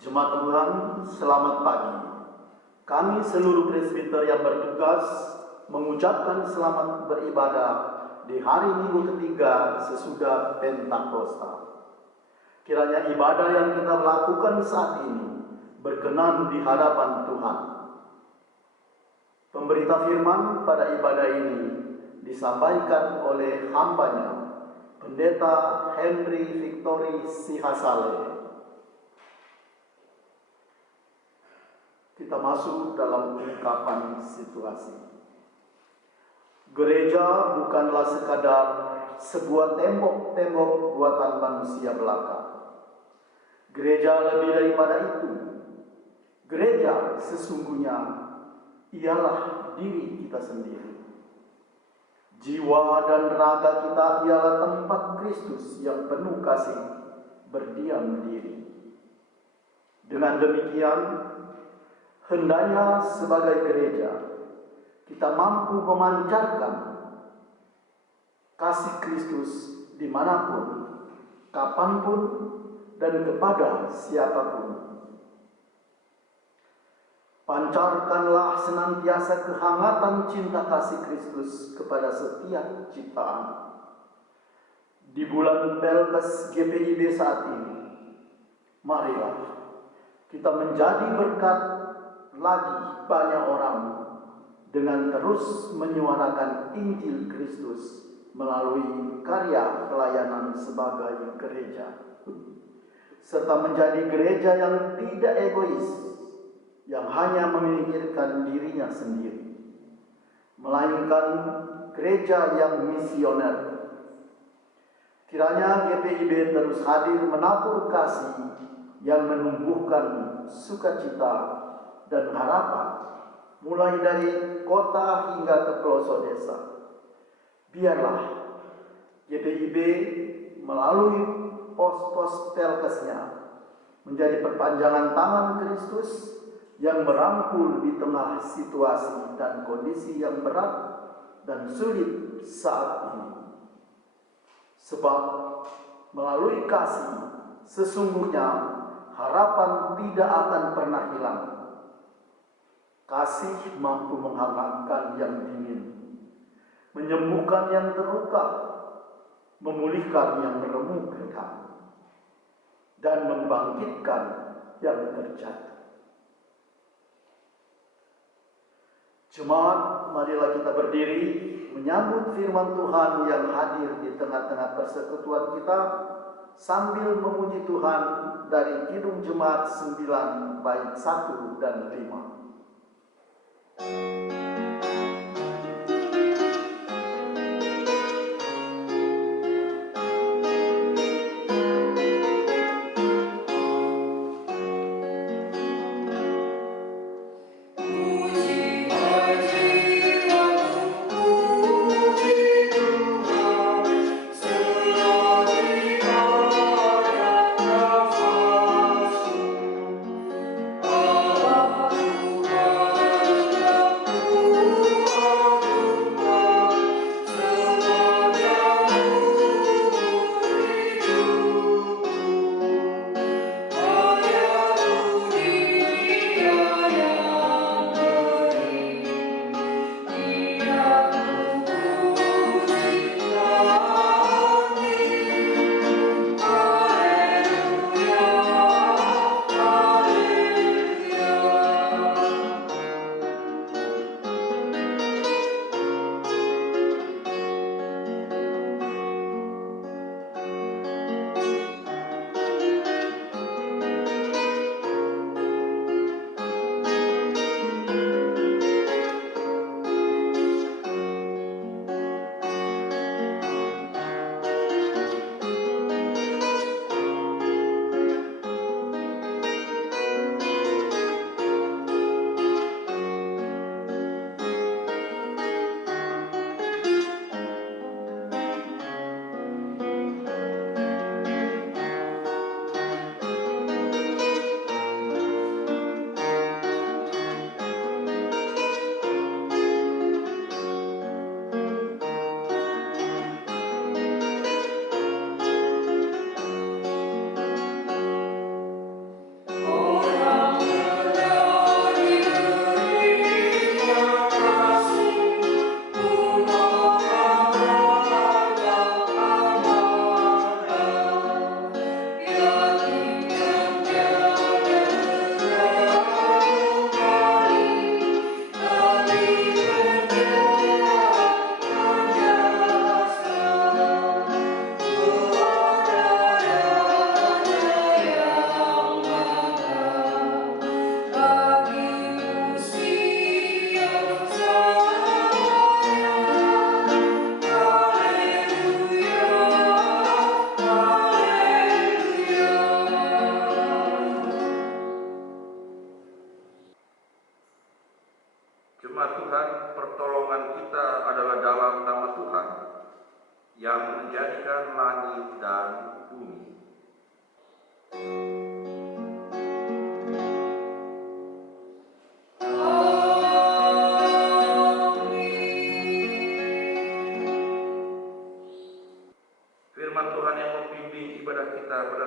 Jemaat Tuhan, selamat pagi. Kami seluruh presbiter yang bertugas mengucapkan selamat beribadah di hari Minggu ketiga sesudah Pentakosta. Kiranya ibadah yang kita lakukan saat ini berkenan di hadapan Tuhan. Pemberita firman pada ibadah ini disampaikan oleh hambanya, Pendeta Henry Victory Sihasale. Kita masuk dalam ungkapan situasi. Gereja bukanlah sekadar sebuah tembok-tembok buatan manusia belaka. Gereja lebih daripada itu. Gereja sesungguhnya ialah diri kita sendiri. Jiwa dan raga kita ialah tempat Kristus yang penuh kasih berdiam diri. Dengan demikian, hendaknya sebagai gereja kita mampu memancarkan kasih Kristus dimanapun, kapanpun, dan kepada siapapun. Pancarkanlah senantiasa kehangatan cinta kasih Kristus kepada setiap ciptaan. Di bulan Pelkes GPIB saat ini, marilah kita menjadi berkat lagi banyak orang dengan terus menyuarakan Injil Kristus melalui karya pelayanan sebagai gereja, serta menjadi gereja yang tidak egois, yang hanya memikirkan dirinya sendiri, melainkan gereja yang misioner. Kiranya GPIB terus hadir menabur kasih yang menumbuhkan sukacita dan harapan, mulai dari kota hingga ke pelosok desa. Biarlah GPIB melalui pos-pos Pelkesnya menjadi perpanjangan tangan Kristus yang merangkul di tengah situasi dan kondisi yang berat dan sulit saat ini. Sebab melalui kasih sesungguhnya harapan tidak akan pernah hilang. Kasih mampu menghangatkan yang dingin, menyembuhkan yang terluka, memulihkan yang remuk geram, dan membangkitkan yang terjatuh. Jemaat, marilah kita berdiri menyambut firman Tuhan yang hadir di tengah-tengah persekutuan kita sambil memuji Tuhan dari Kidung Jemaat 9 bait 1 dan 5.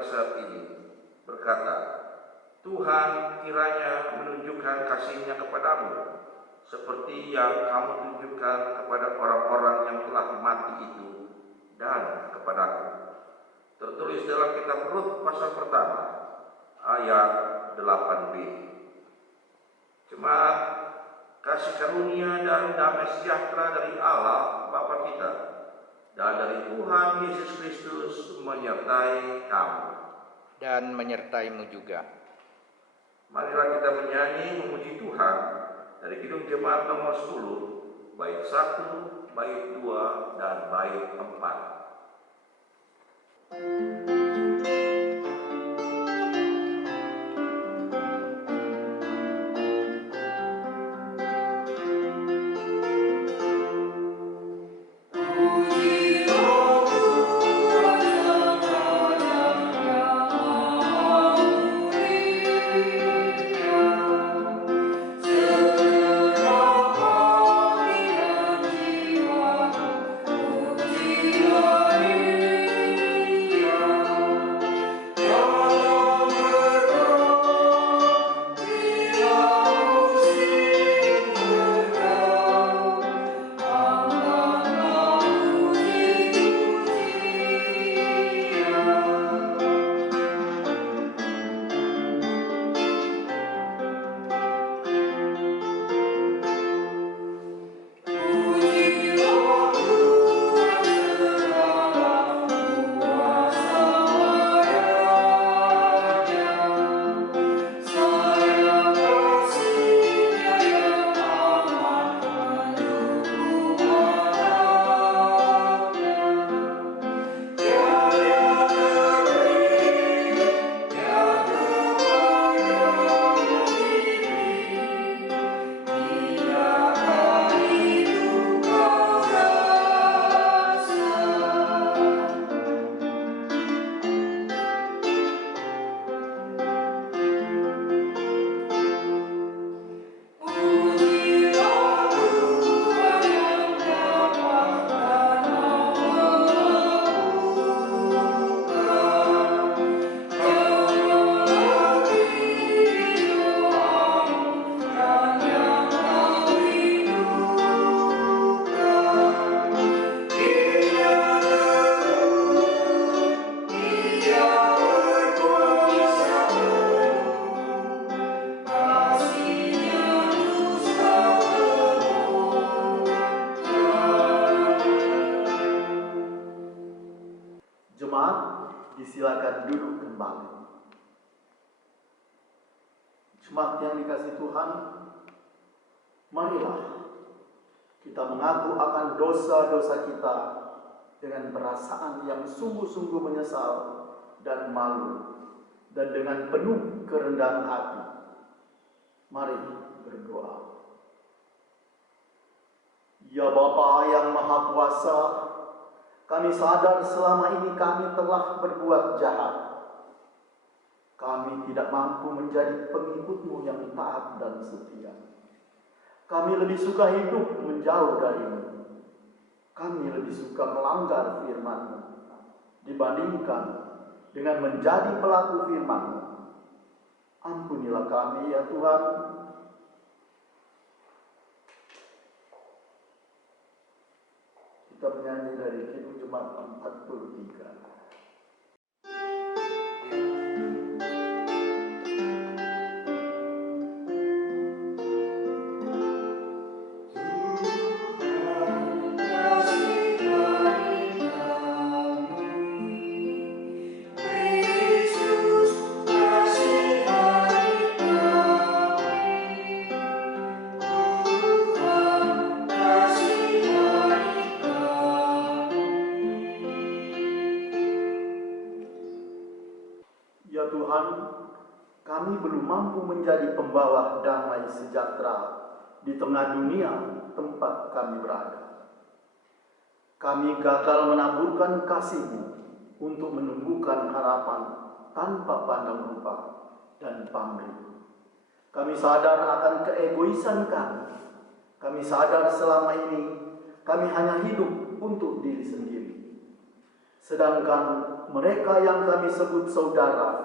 saat ini berkata, Tuhan kiranya menunjukkan kasih-Nya kepadamu, seperti yang kamu tunjukkan kepada orang-orang yang telah mati itu dan kepadaku. Tertulis dalam kitab Rut pasal pertama, ayat 8b. Jemaat, kasih karunia dan damai sejahtera dari Allah Bapa kita dan dari Tuhan Yesus Kristus menyertai kamu. Dan menyertaimu juga. Marilah kita menyanyi memuji Tuhan dari Kidung Jemaat nomor 10, bait 1, bait 2, dan bait 4. Disilakan duduk kembali. Jemaat yang dikasihi Tuhan, marilah kita mengaku akan dosa-dosa kita dengan perasaan yang sungguh-sungguh menyesal dan malu, dan dengan penuh kerendahan hati. Mari berdoa. Ya Bapa yang Maha Kuasa, kami sadar selama ini kami telah berbuat jahat. Kami tidak mampu menjadi pengikut-Mu yang taat dan setia. Kami lebih suka hidup menjauh dari-Mu. Kami lebih suka melanggar firman-Mu dibandingkan dengan menjadi pelaku firman-Mu. Ampunilah kami ya Tuhan. Kita menyanyi dari Kidung Jemaat 43. Ya Tuhan, kami belum mampu menjadi pembawa damai sejahtera di tengah dunia tempat kami berada. Kami gagal menaburkan kasih-Mu untuk menumbuhkan harapan tanpa pandang rupa dan pamrih. Kami sadar akan keegoisan kami. Kami sadar selama ini kami hanya hidup untuk diri sendiri. Sedangkan mereka yang kami sebut saudara,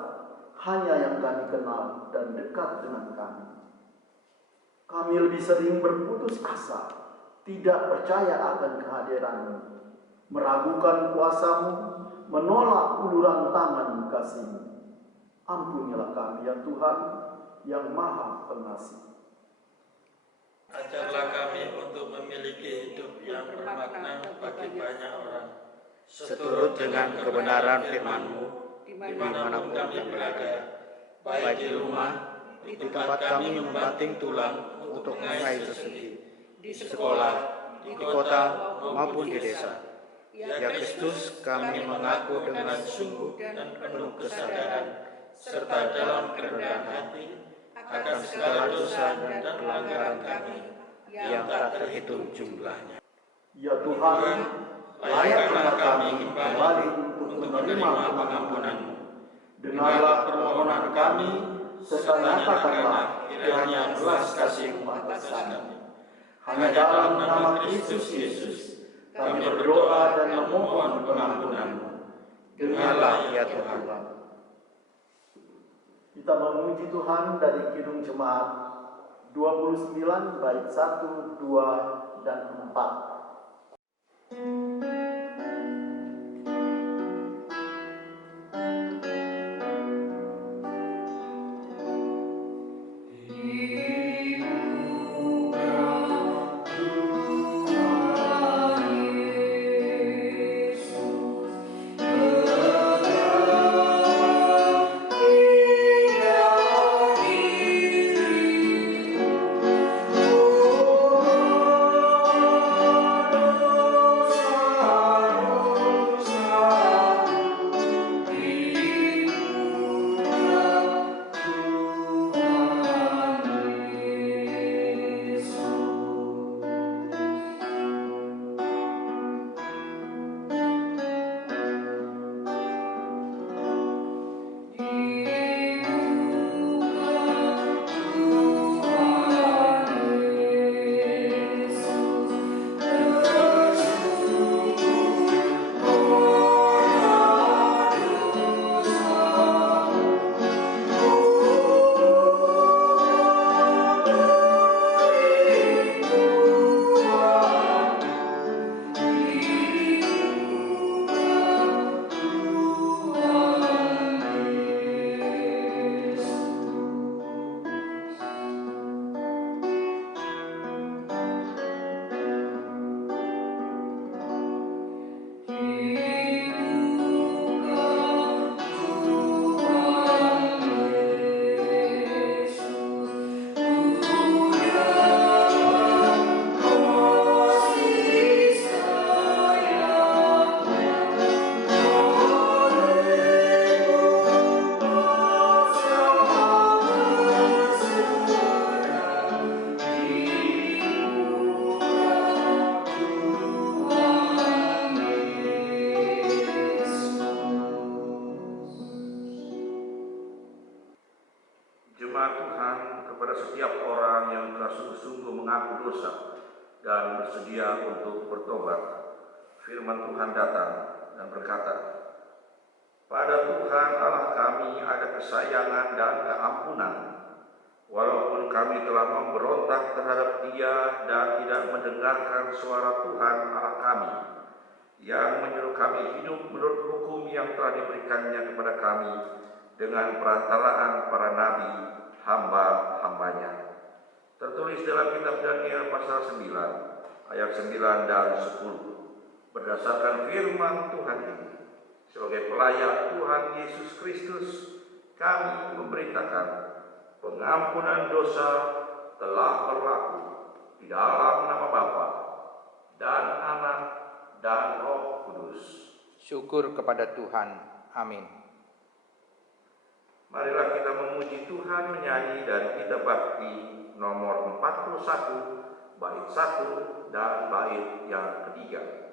hanya yang kami kenal dan dekat dengan kami. Kami lebih sering berputus asa, tidak percaya akan kehadiran-Mu, meragukan kuasa-Mu, menolak uluran tangan kasih-Mu. Ampunilah kami ya Tuhan, yang Maha Pengasih. Ajarlah kami untuk memiliki hidup yang bermakna bagi banyak orang, seturut dengan kebenaran firman-Mu, dimanapun kami berada, baik di rumah, di tempat kami membanting tulang untuk mengais rezeki, di sekolah, di kota maupun di desa. Ya Kristus, kami mengaku dengan sungguh dan penuh kesadaran, serta dalam kerendahan hati, akan segala dosa dan pelanggaran kami yang tak terhitung jumlahnya. Ya Tuhan, layaklah kami kembali untuk menerima pengampunan-Mu. Dengarlah permohonan kami, serta nyatakanlah kiranya belas kasih-Mu atas kami. Hanya dalam nama Kristus Yesus, kami berdoa dan memohon pengampunan-Mu. Dengarlah ya Tuhan. Kita memuji Tuhan dari Kidung Jemaat 29 bait 1, 2, dan 4. Jemaat Tuhan, kepada setiap orang yang telah sungguh-sungguh mengaku dosa dan bersedia untuk bertobat, firman Tuhan datang dan berkata, "Pada Tuhan Allah kami ada kesayangan dan keampunan, walaupun kami telah memberontak terhadap Dia dan tidak mendengarkan suara Tuhan Allah kami, yang menyuruh kami hidup menurut hukum yang telah diberikannya kepada kami dengan perantaraan para nabi, hamba-hambanya." Tertulis dalam kitab Daniel pasal 9, ayat 9 dan 10. Berdasarkan firman Tuhan ini, sebagai pelayan Tuhan Yesus Kristus, kami memberitakan pengampunan dosa telah berlaku di dalam nama Bapa dan Anak dan Roh Kudus. Syukur kepada Tuhan. Amin. Marilah kita memuji Tuhan menyanyi dari kitab Bakti nomor 41, bait 1 dan bait yang ketiga.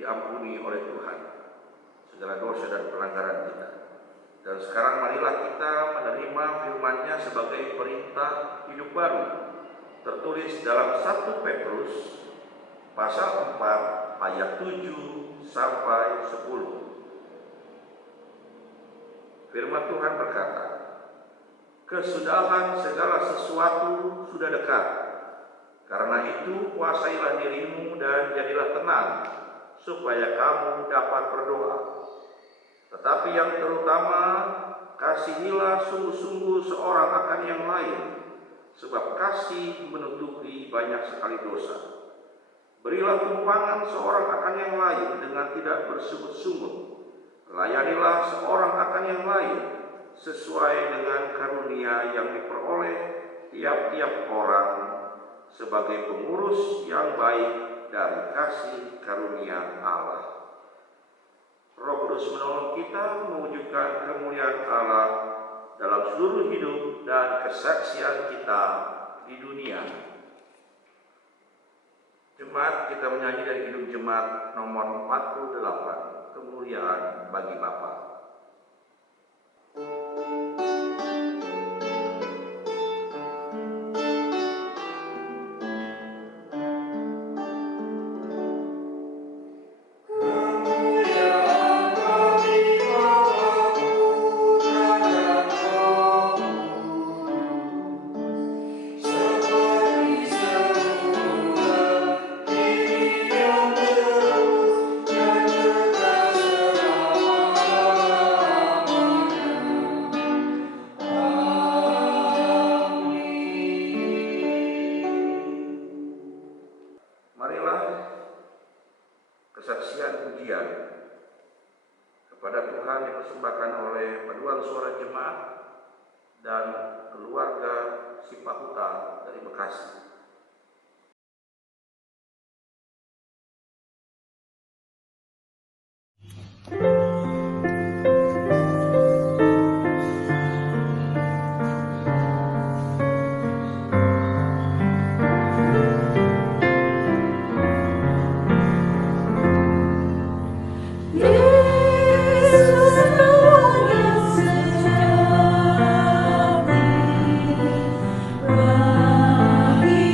diampuni oleh Tuhan segala dosa dan pelanggaran kita. Dan sekarang marilah kita menerima firman-Nya sebagai perintah hidup baru, tertulis dalam 1 Petrus pasal 4 ayat 7 sampai 10. Firman Tuhan berkata, "Kesudahan segala sesuatu sudah dekat. Karena itu kuasailah dirimu dan jadilah tenang, supaya kamu dapat berdoa. Tetapi yang terutama, kasihilah sungguh-sungguh seorang akan yang lain, sebab kasih menutupi banyak sekali dosa. Berilah tumpangan seorang akan yang lain dengan tidak bersungut-sungut. Layanilah seorang akan yang lain sesuai dengan karunia yang diperoleh tiap-tiap orang sebagai pengurus yang baik dari kasih karunia Allah." Roh Kudus menolong kita mewujudkan kemuliaan Allah dalam seluruh hidup dan kesaksian kita di dunia. Jemaat, kita menyanyi dari Kidung Jemaat nomor 48, Kemuliaan bagi Bapa. Kesaksian pujian kepada Tuhan dipersembahkan oleh paduan suara jemaat dan keluarga Sipahuta dari Bekasi. Wahai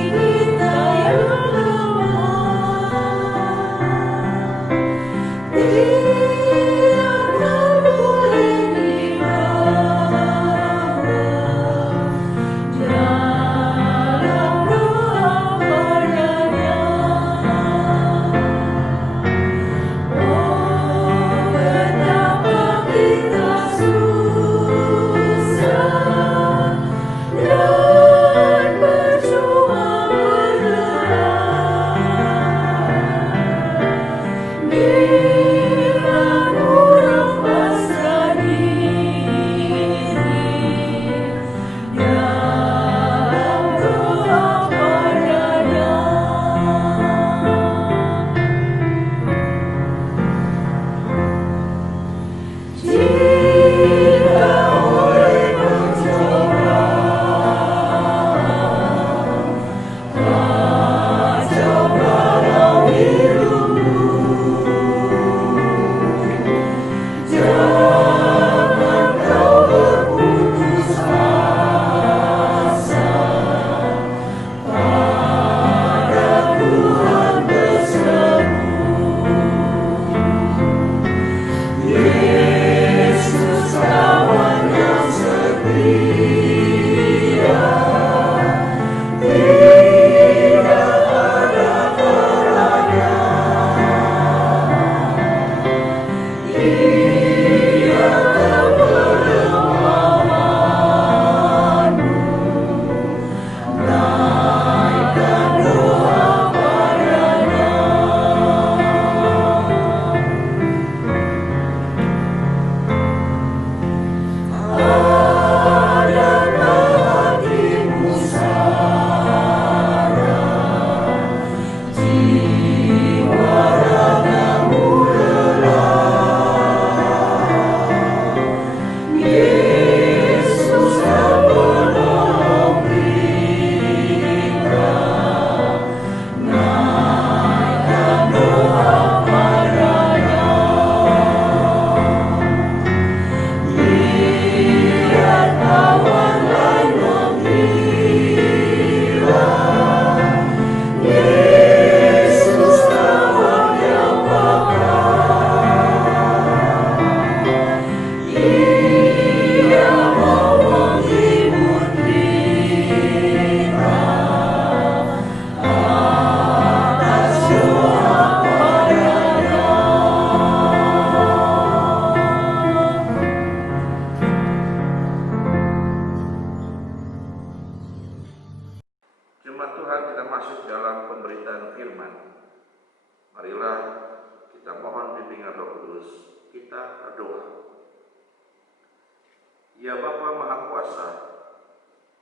ya Bapa Maha Kuasa,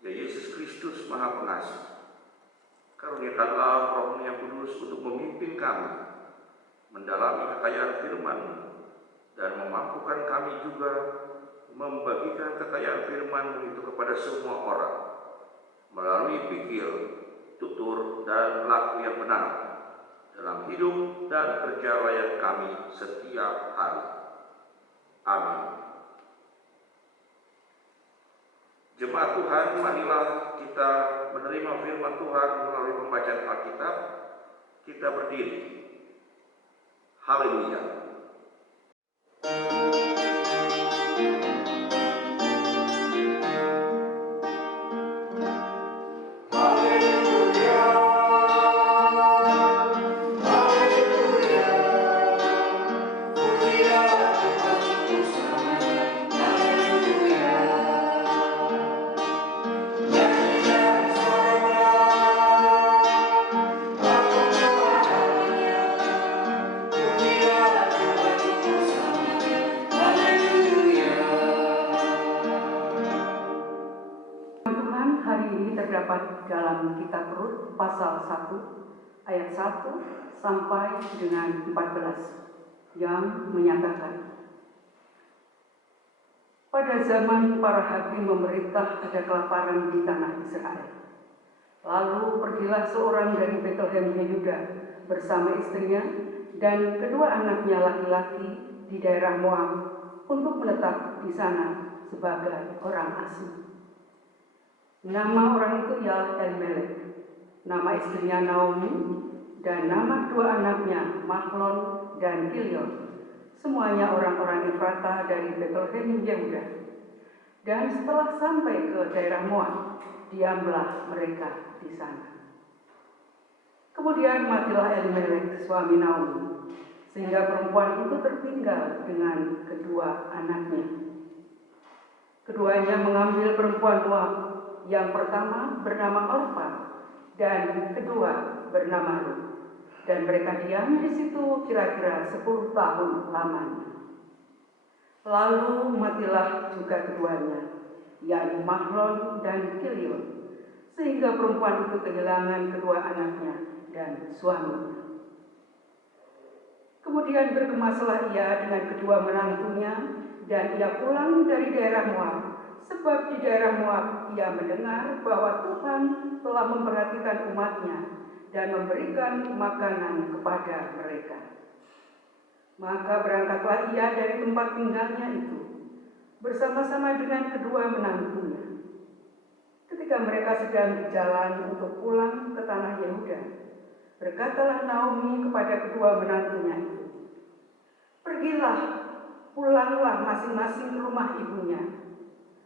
ya Yesus Kristus Maha Pengasih, karuniakanlah Roh-Mu yang kudus untuk memimpin kami mendalami kekayaan firman-Mu dan memampukan kami juga membagikan kekayaan firman-Mu itu kepada semua orang melalui pikir, tutur, dan laku yang benar dalam hidup dan kerja layan kami setiap hari. Amin. Jemaat Tuhan, marilah kita menerima firman Tuhan melalui pembacaan Alkitab. Kita berdiri. Haleluya. Terdapat dalam kitab Rut pasal 1 ayat 1 sampai dengan 14 yang menyatakan, pada zaman para hakim memerintah ada kelaparan di tanah Israel. Lalu pergilah seorang dari Betlehem Yehuda bersama istrinya dan kedua anaknya laki-laki di daerah Moab untuk menetap di sana sebagai orang asing. Nama orang itu ialah Elimelek, nama istrinya Naomi, dan nama dua anaknya Mahlon dan Kilion, semuanya orang-orang Efrata dari Betlehem Yehuda. Dan setelah sampai ke daerah Moab, diamlah mereka di sana. Kemudian matilah Elimelek suami Naomi, sehingga perempuan itu tertinggal dengan kedua anaknya. Keduanya mengambil perempuan Moab. Yang pertama bernama Orpa dan kedua bernama Rut, dan mereka diam di situ kira-kira 10 tahun lamanya. Lalu matilah juga keduanya, yakni Mahlon dan Kilion, sehingga perempuan itu kehilangan kedua anaknya dan suaminya. Kemudian bergemaslah ia dengan kedua menantunya, dan ia pulang dari daerah Moab. Sebab di daerah Moab ia mendengar bahwa Tuhan telah memperhatikan umatnya dan memberikan makanan kepada mereka. Maka berangkatlah ia dari tempat tinggalnya itu bersama-sama dengan kedua menantunya. Ketika mereka sedang di jalan untuk pulang ke tanah Yehuda, berkatalah Naomi kepada kedua menantunya itu, pergilah, pulanglah masing-masing ke rumah ibunya.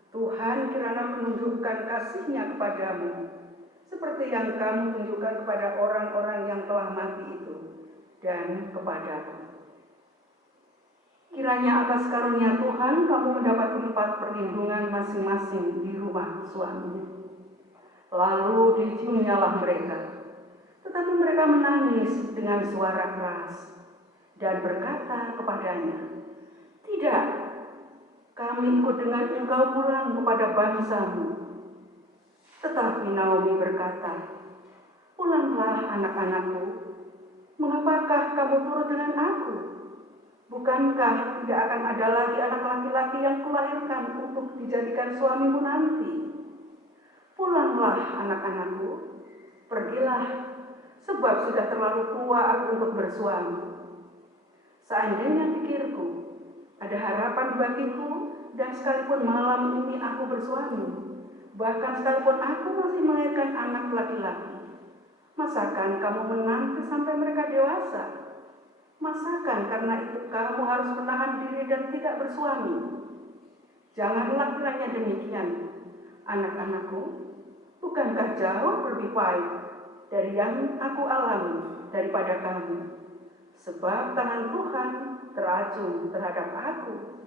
Tuhan kirana menunjukkan kasih-Nya kepadamu, seperti yang kamu tunjukkan kepada orang-orang yang telah mati itu, dan kepadaku. Kiranya atas karunia Tuhan kamu mendapat tempat perlindungan masing-masing di rumah suaminya. Lalu diciumnyalah mereka, tetapi mereka menangis dengan suara keras, dan berkata kepadanya, tidak, kami ikut dengan engkau pulang kepada bangsamu. Tetapi Naomi berkata, pulanglah anak-anakku, mengapakah kamu turut dengan aku? Bukankah tidak akan ada lagi anak laki-laki yang kulahirkan untuk dijadikan suamimu nanti? Pulanglah anak-anakku, pergilah, sebab sudah terlalu tua aku untuk bersuami. Seandainya pikirku, ada harapan bagiku, dan sekalipun malam ini aku bersuami, bahkan sekalipun aku masih melahirkan anak laki-laki, masakan kamu menanti sampai mereka dewasa? Masakan karena itu kamu harus menahan diri dan tidak bersuami? Janganlah kiranya demikian, anak-anakku. Bukankah jauh lebih pahit dari yang aku alami daripada kamu? Sebab tangan Tuhan teracung terhadap aku.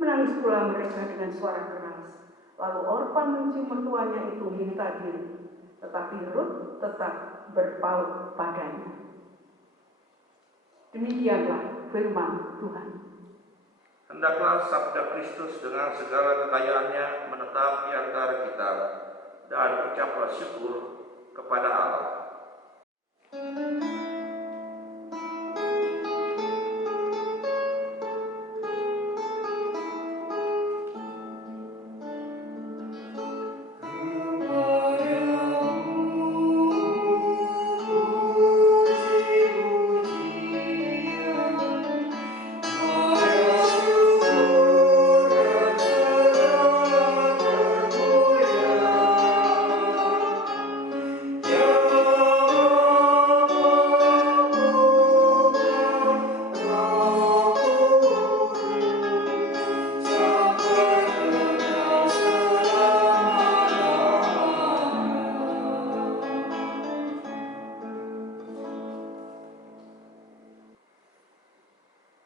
Menangis pula mereka dengan suara keras. Lalu Orpa mencium mertuanya itu minta diri, tetapi Rut tetap berpaut padanya. Demikianlah firman Tuhan. Hendaklah sabda Kristus dengan segala kekayaannya menetap di antara kita, dan ucaplah syukur kepada Allah.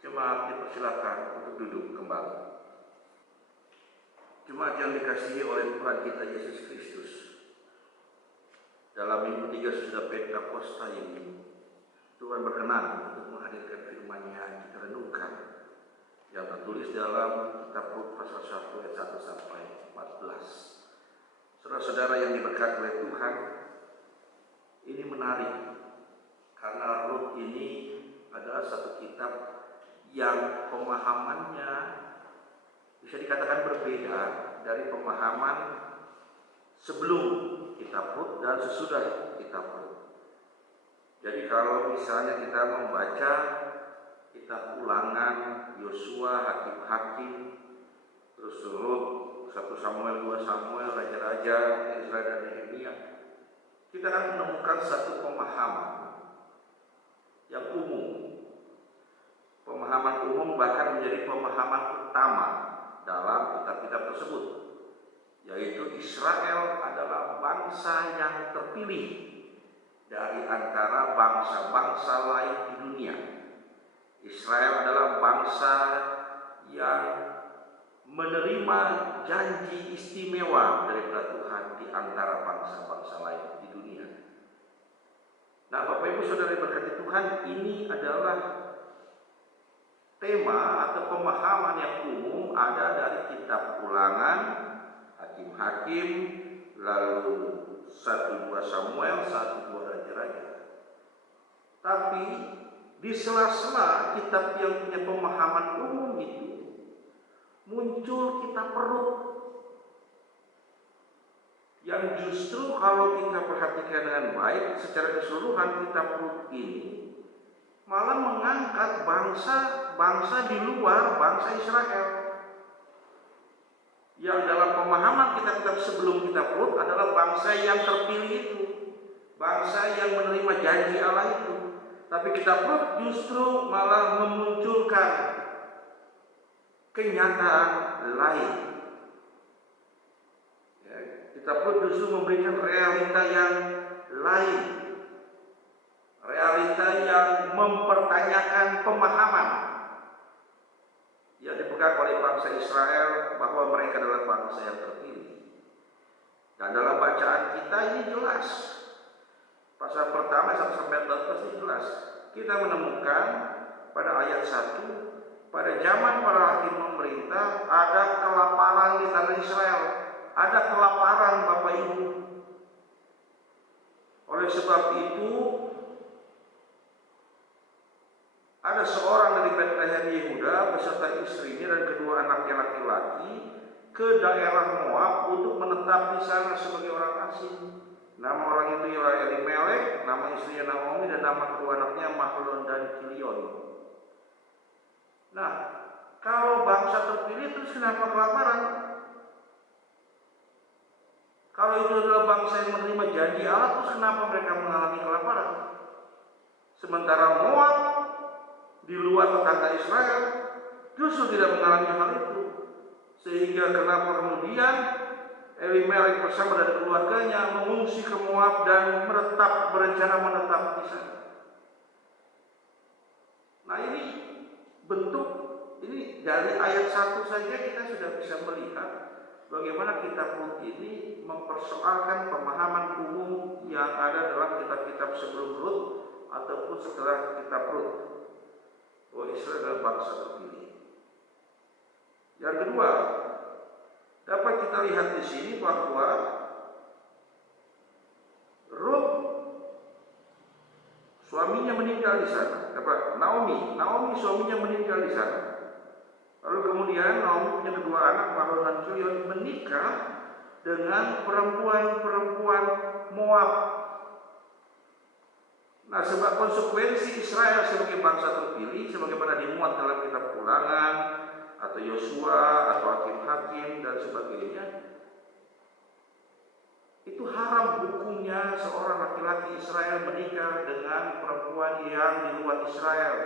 Jemaat dipersilakan untuk duduk kembali. Jemaat yang dikasihi oleh Tuhan kita Yesus Kristus, dalam minggu 3 sesudah Pentakosta ini, Tuhan berkenan untuk menghadirkan firman-Nya yang kita renungkan, yang tertulis dalam kitab Rut pasal 1 ayat 1 sampai 14. Saudara-saudara yang diberkati oleh Tuhan, ini menarik karena Rut ini adalah satu kitab yang pemahamannya bisa dikatakan berbeda dari pemahaman sebelum kitab Rut dan sesudah kitab Rut. Jadi kalau misalnya kita membaca kitab Ulangan, Yosua, Hakim-Hakim, terus Rut, 1 Samuel, 2 Samuel, Raja-Raja, Ezra dan Nehemia, kita akan menemukan satu pemahaman yang umum. Pemahaman umum bahkan menjadi pemahaman utama dalam kitab-kitab tersebut, yaitu Israel adalah bangsa yang terpilih dari antara bangsa-bangsa lain di dunia. Israel adalah bangsa yang menerima janji istimewa dari Tuhan di antara bangsa-bangsa lain di dunia. Nah, Bapak Ibu Saudara berkati Tuhan, ini adalah tema atau pemahaman yang umum ada dari kitab Ulangan, Hakim-Hakim, lalu 1-2 Samuel, 1-2 Raja-Raja. Tapi di sela-sela kitab yang punya pemahaman umum itu, muncul kitab Rut yang justru kalau kita perhatikan dengan baik secara keseluruhan, kitab Rut ini malah mengangkat bangsa di luar bangsa Israel, yang dalam pemahaman kitab-kitab sebelum kitab Rut adalah bangsa yang terpilih itu, bangsa yang menerima janji Allah itu. Tapi kitab Rut justru malah memunculkan kenyataan lain. Ya, kitab Rut justru memberikan realita yang lain, realita yang mempertanyakan pemahaman yang dipegang oleh bangsa Israel bahwa mereka adalah bangsa yang terpilih. Dan dalam bacaan kita ini jelas, pasal pertama 1-14 ini jelas. Kita menemukan pada ayat 1, pada zaman para hakim memerintah ada kelaparan di tanah Israel, ada kelaparan Bapak Ibu. Oleh sebab itu ada seorang dari Betlehem Yehuda beserta istrinya dan kedua anaknya laki-laki ke daerah Moab untuk menetap di sana sebagai orang asing. Nama orang itu ialah Elimelek, nama istrinya Naomi, dan nama kedua anaknya Mahlon dan Kilion. Nah, kalau bangsa terpilih terus kenapa kelaparan? Kalau itu adalah bangsa yang menerima janji Allah, terus kenapa mereka mengalami kelaparan? Sementara Moab di luar tetangga Israel justru tidak mengalami hal itu, sehingga kenapa kemudian Elimelek bersama dan keluarganya mengungsi ke Moab dan berencana menetap di sana. Nah, ini bentuk, ini dari ayat 1 saja kita sudah bisa melihat bagaimana kitab Rut ini mempersoalkan pemahaman umum yang ada dalam kitab-kitab sebelum Rut ataupun setelah kitab Rut, bahwa Israel adalah bangsa terpilih. Yang kedua, dapat kita lihat di sini bahwa Ruth suaminya meninggal di sana. Naomi suaminya meninggal di sana. Lalu kemudian Naomi punya kedua anak, Mahlon dan Kilion, menikah dengan perempuan-perempuan Moab. Nah, sebab konsekuensi Israel sebagai bangsa terpilih, sebagaimana dimuat dalam kitab Ulangan atau Yosua atau Hakim-Hakim dan sebagainya, itu haram hukumnya seorang laki-laki Israel menikah dengan perempuan yang di luar Israel.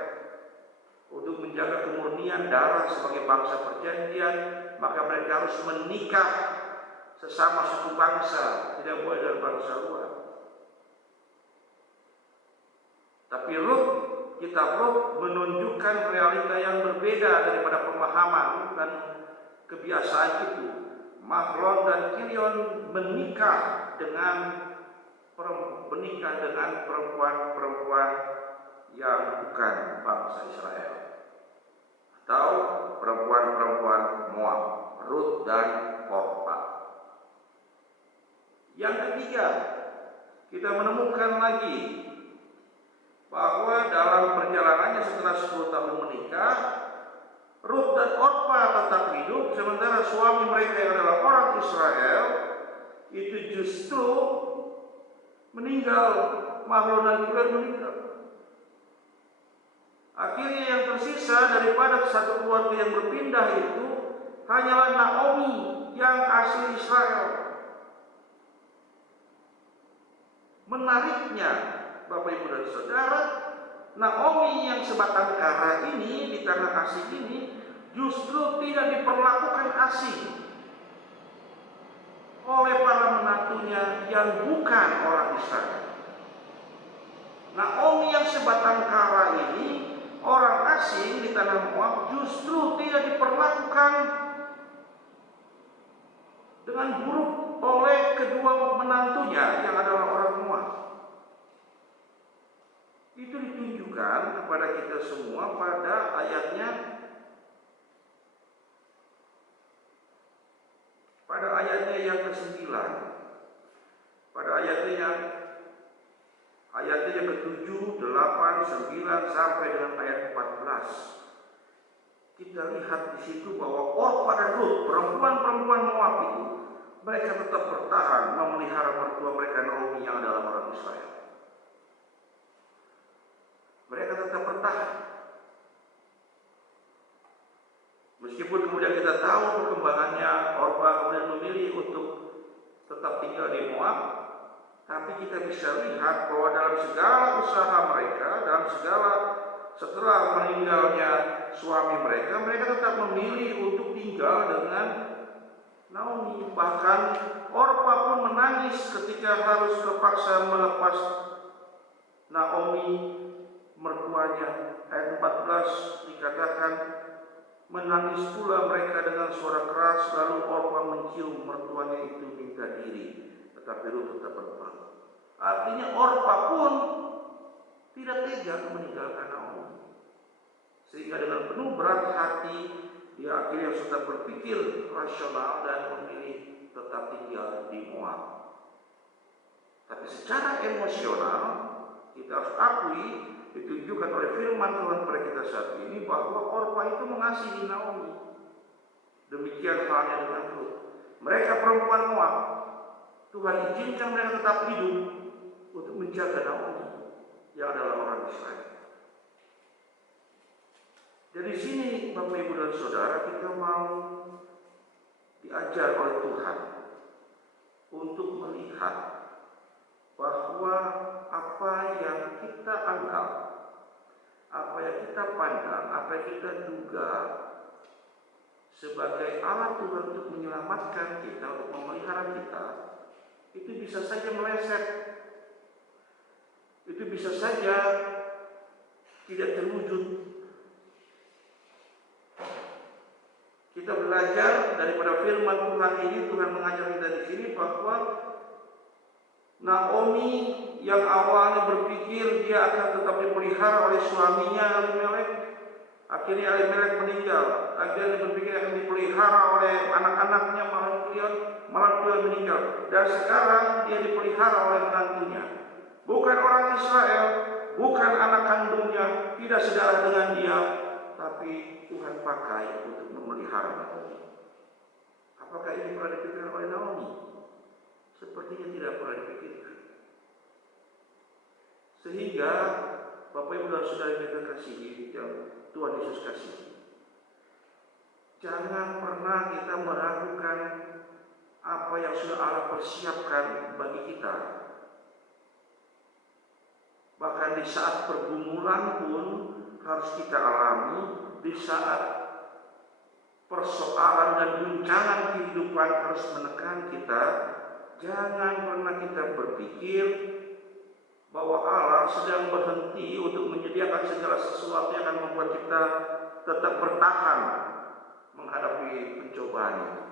Untuk menjaga kemurnian darah sebagai bangsa perjanjian, maka mereka harus menikah sesama suku bangsa, tidak boleh dari bangsa luar. Tapi kitab Ruth menunjukkan realita yang berbeda daripada pemahaman dan kebiasaan itu. Mahlon dan Kilion menikah dengan perempuan-perempuan yang bukan bangsa Israel atau perempuan-perempuan Moab, Ruth dan Orpa. Yang ketiga, kita menemukan lagi bahwa dalam perjalanannya setelah 10 tahun menikah, Ruth dan Orpa tetap hidup, sementara suami mereka yang adalah orang Israel itu justru meninggal. Mahlon dan Kilion meninggal. Akhirnya yang tersisa daripada satu keluarga yang berpindah itu hanyalah Naomi yang asli Israel. Menariknya, Bapak Ibu dan Saudara, Naomi yang sebatang kara ini di tanah asing ini justru tidak diperlakukan asing oleh para menantunya yang bukan orang Israel. Naomi yang sebatang kara ini, orang asing di tanah Moab, justru tidak diperlakukan dengan buruk oleh kedua menantunya yang adalah orang Moab. Itu ditunjukkan kepada kita semua pada ayatnya yang ke-9. Pada ayatnya yang ke-7, 8, 9 sampai dengan ayat 14. Kita lihat di situ bahwa Orpa dan Ruth, perempuan-perempuan Moab itu, mereka tetap bertahan memelihara mertua mereka Naomi yang adalah orang Israel. Mereka tetap bertahan. Meskipun kemudian kita tahu perkembangannya, Orpa kemudian memilih untuk tetap tinggal di Moab, tapi kita bisa lihat bahwa dalam segala usaha mereka, setelah meninggalnya suami mereka, mereka tetap memilih untuk tinggal dengan Naomi. Bahkan Orpa pun menangis ketika harus terpaksa melepas Naomi mertuanya. Ayat 14 dikatakan, menangis pula mereka dengan suara keras, lalu Orpa mencium mertuanya itu minta diri, tetapi Ruth tetap berpaling. Artinya Orpa pun tidak tega meninggalkan Naomi, sehingga dengan penuh berat hati dia akhirnya sudah berpikir rasional dan memilih tetap tinggal di Moab. Tapi secara emosional kita harus akui, ditunjukkan oleh firman Tuhan kepada kita saat ini, bahwa Orpa itu mengasihi Naomi. Demikian halnya dengan Ruth. Mereka perempuan Moab, Tuhan izinkan mereka tetap hidup untuk menjaga Naomi yang adalah orang Israel. Dari sini Bapak Ibu dan Saudara, kita mau diajar oleh Tuhan untuk melihat bahwa apa yang kita anggap, apa yang kita pandang, apa yang kita duga sebagai alat Tuhan untuk menyelamatkan kita, untuk memelihara kita, itu bisa saja meleset, itu bisa saja tidak terwujud. Kita belajar daripada firman Tuhan ini, Tuhan mengajar kita di sini bahwa Naomi yang awalnya berpikir dia akan tetap dipelihara oleh suaminya Elimelek, Akhirnya Elimelek meninggal. Akhirnya dia berpikir akan dipelihara oleh anak-anaknya, malah beliau meninggal. Dan sekarang dia dipelihara oleh menantunya. Bukan orang Israel, bukan anak kandungnya, tidak sedarah dengan dia, tapi Tuhan pakai untuk memelihara Naomi. Apakah ini pernah dipikirkan oleh Naomi? Sepertinya tidak pernah dipikirkan. Sehingga Bapak Ibu dan Saudara kita kasihi, yang Tuhan Yesus kasihi, jangan pernah kita meragukan apa yang sudah Allah persiapkan bagi kita. Bahkan di saat pergumulan pun harus kita alami, di saat persoalan dan guncangan kehidupan harus menekan kita. Jangan pernah kita berpikir bahwa Allah sedang berhenti untuk menyediakan segala sesuatu yang akan membuat kita tetap bertahan menghadapi pencobaan itu.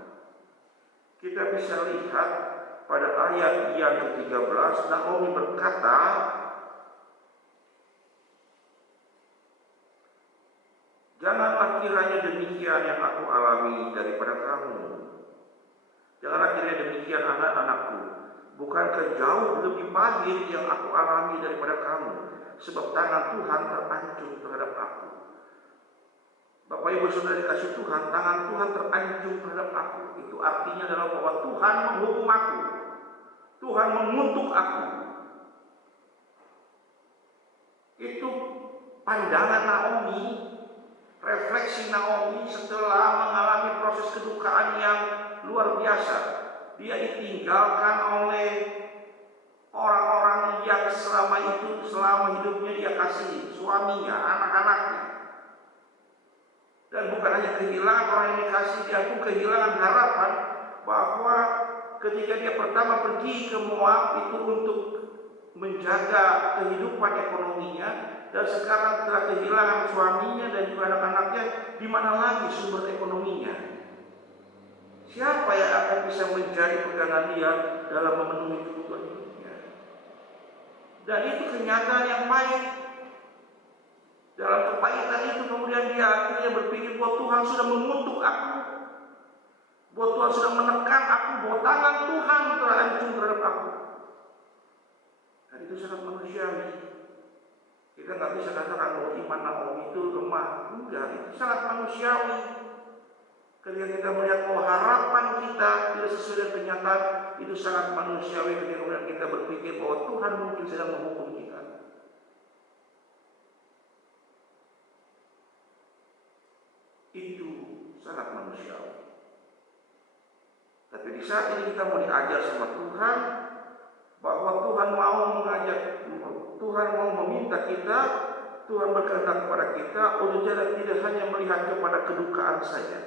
Kita bisa lihat pada ayat yang ke-13, Naomi berkata, "Janganlah kiranya demikian yang aku alami daripada kamu. Janganlah kiranya demikian anak-anakku. Bukankah jauh lebih pahit yang aku alami daripada kamu? Sebab tangan Tuhan terancung terhadap aku." Bapak Ibu Saudara dikasih Tuhan, tangan Tuhan terancung terhadap aku. Itu artinya adalah bahwa Tuhan menghukum aku. Tuhan mengutuk aku. Itu pandangan Naomi, refleksi Naomi setelah mengalami proses kedukaan yang luar biasa. Dia ditinggalkan oleh orang-orang yang selama hidupnya dia kasihi, suaminya, anak-anaknya. Dan bukan hanya kehilangan orang yang dikasih, dia pun kehilangan harapan bahwa ketika dia pertama pergi ke Moab itu untuk menjaga kehidupan ekonominya, dan sekarang telah kehilangan suaminya dan juga anak-anaknya, di mana lagi sumber ekonominya? Siapa yang akan bisa menjadi pegangan dia dalam memenuhi kebutuhan hidupnya? Dan itu kenyataan yang pahit. Dalam kepahitan itu kemudian dia akhirnya berpikir bahwa Tuhan sudah mengutuk aku, bahwa Tuhan sudah menekan aku, bahwa tangan Tuhan terancung terhadap aku. Dan itu sangat manusiawi. Kita nggak bisa katakan bahwa iman Naomi itu lemah. Enggak, itu sangat manusiawi. Ketika kita melihat bahwa harapan kita tidak sesuai dengan kenyataan, itu sangat manusiawi. Kemudian kita berpikir bahwa Tuhan mungkin sedang menghukum kita. Itu sangat manusiawi. Tapi di saat ini kita mau diajar sama Tuhan, bahwa Tuhan mau mengajak, Tuhan mau meminta kita, Tuhan berkehendak kepada kita untuk tidak hanya melihat kepada kedukaan saja,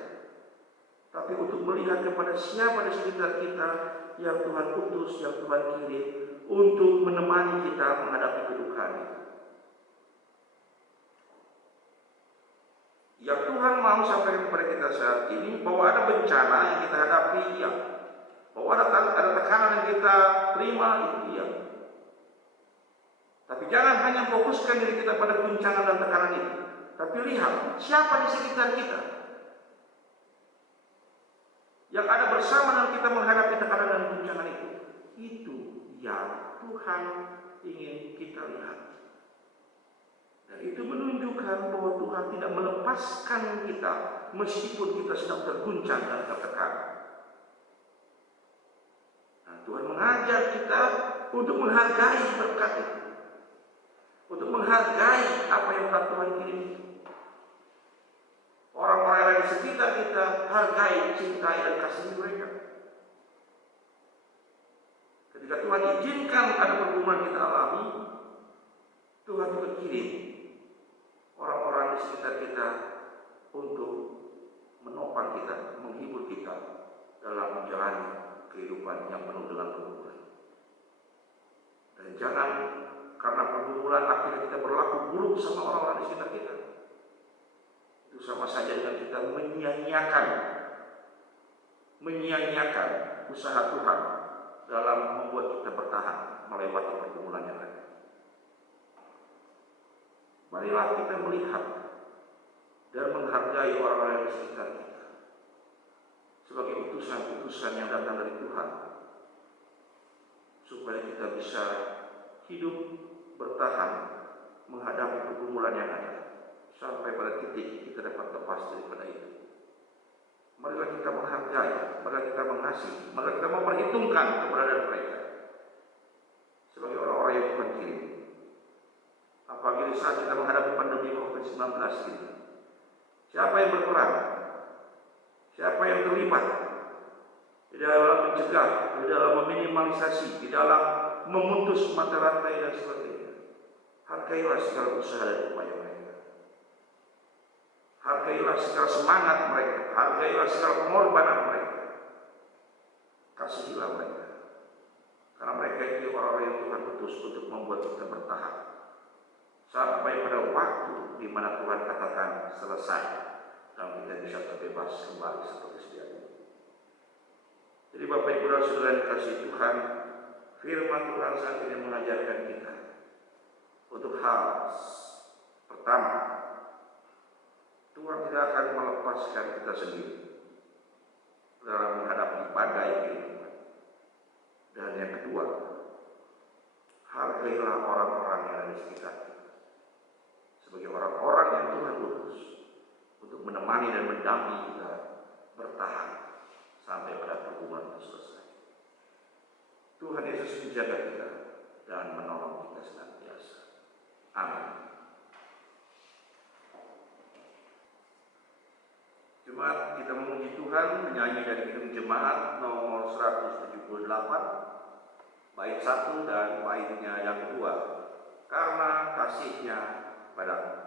tapi untuk melihat kepada siapa di sekitar kita yang Tuhan utus, yang Tuhan kirim untuk menemani kita menghadapi kedukaan itu. Yang Tuhan mau sampaikan kepada kita saat ini, bahwa ada bencana yang kita hadapi, iya. Bahwa ada tekanan yang kita terima, itu iya. Tapi jangan hanya fokuskan diri kita pada guncangan dan tekanan itu, tapi lihat siapa di sekitar kita yang ada bersama dengan kita menghadapi tekanan dan guncangan itu. Itu yang Tuhan ingin kita lihat. Dan itu menunjukkan bahwa Tuhan tidak melepaskan kita meskipun kita sedang terguncang dan tertekan. Nah, Tuhan mengajar kita untuk menghargai berkat itu, untuk menghargai apa yang telah Tuhan kirim. Orang-orang yang di sekitar kita, hargai, cintai, dan kasih mereka. Ketika Tuhan izinkan ada pergumulan kita alami, Tuhan juga kirim orang-orang di sekitar kita untuk menopang kita, menghibur kita dalam menjalani kehidupan yang penuh dengan pergumulan. Dan jangan karena pergumulan akhirnya kita berlaku buruk sama orang-orang di sekitar kita. Itu sama saja dengan kita menyia-nyiakan usaha Tuhan dalam membuat kita bertahan melewati pergumulan yang ada. Marilah kita melihat dan menghargai orang-orang di sekitar kita sebagai utusan-utusan yang datang dari Tuhan, supaya kita bisa hidup bertahan menghadapi pergumulan yang ada sampai pada titik kita dapat lepas daripada itu. Marilah kita menghargai, marilah kita mengasihi, marilah kita memperhitungkan keberadaan mereka sebagai orang-orang yang Tuhan kirim. Apalagi saat kita menghadapi pandemi COVID-19 ini, siapa yang berperan? Siapa yang terlibat di dalam mencegah, di dalam meminimalisasi, di dalam memutus mata rantai dan sebagainya? Hargailah segala usaha dan upaya mereka. Hargailah segala semangat mereka. Hargailah segala pengorbanan mereka. Kasihilah mereka. Karena mereka itu orang-orang yang Tuhan utus untuk membuat kita bertahan sampai pada waktu di mana Tuhan katakan selesai dan kita bisa terbebas kembali seperti sedia ini. Jadi Bapak Ibu dan Saudara yang dikasihi Tuhan, firman Tuhan saat ini mengajarkan kita untuk hal pertama, Tuhan tidak akan melepaskan kita sendiri dalam menghadapi badai kehidupan. Dan yang kedua, hargailah orang-orang yang ada di sekitar kita sebagai orang-orang yang Tuhan utus untuk menemani dan mendampingi kita bertahan sampai pada pergumulan itu selesai. Tuhan Yesus menjaga kita dan menolong kita senantiasa. Amin. Jemaat, kita memuji Tuhan menyanyi dari Kidung Jemaat nomor 178, bait 1 dan baitnya yang kedua, karena kasih-Nya padaku.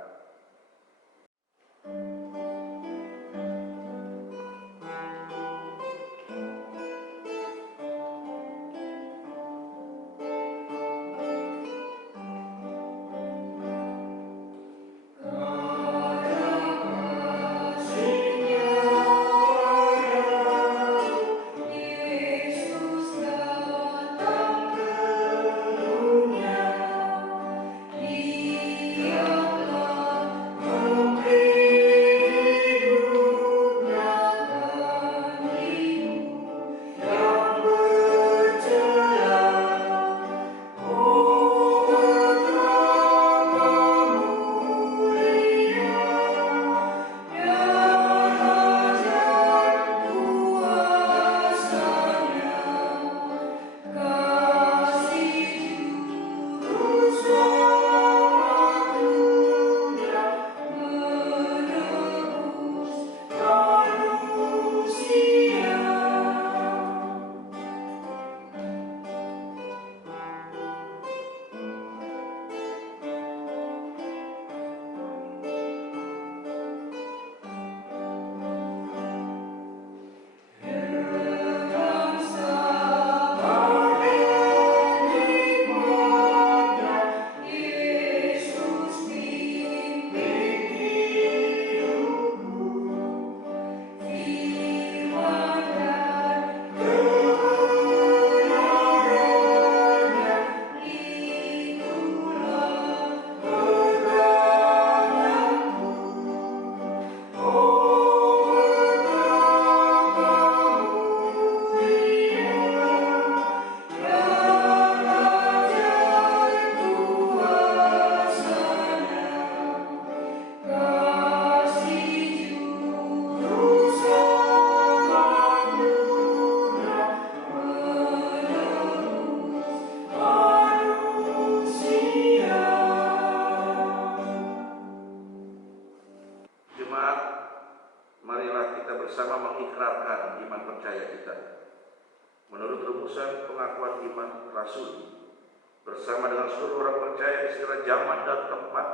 Bersama dengan seluruh orang percaya di segala zaman dan tempat,